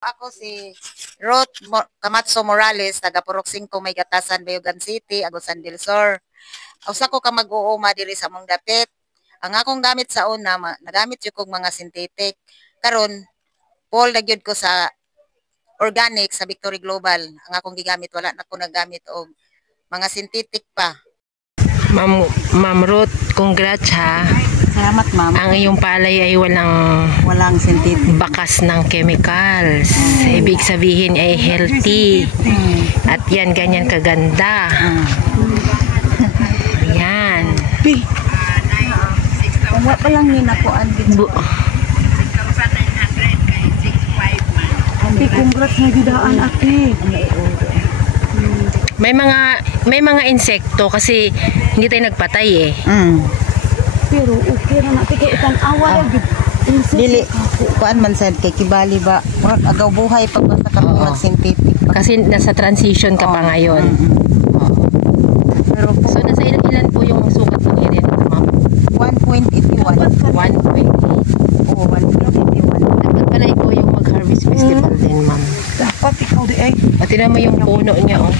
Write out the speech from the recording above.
Ako si Camatso Morales, taga Purok 5, May Gatasan, Bayugan City, Agusan del Sur. Usa ko ka mag-uuma diri sa mong dapit. Ang akong gamit sa una, nagamit yung kong mga synthetic. Karon, full na gyud ko sa organic sa Victory Global. Ang akong gigamit, wala na ko nagamit og mga synthetic pa. Ma'am Ruth, congrats ha. Salamat, ma'am. Ang iyong palay ay walang synthetic. bakas ng chemicals. Ibig sabihin ay healthy. At yan, ganyan kaganda. Yan. Kung wa pa lang yun ako, Ate, congrats na gidaan, ate. May mga insekto kasi hindi tayo nagpatay eh. Pero okay na natin kay itang awal. Dili, kuan man sad kay kibali ba? Murag agaw buhay pag basta ka mag-synthetic. Kasi nasa transition ka pa ngayon. Pero So nasa ilan po yung sukat ng area nito, ma'am? 1.81. 1.8. Oo, 1.81. Dapat pala ito yung mag-harvest festival din, ma'am. Dapat ikaw di ay. At tingnan mo yung puno niya, oh.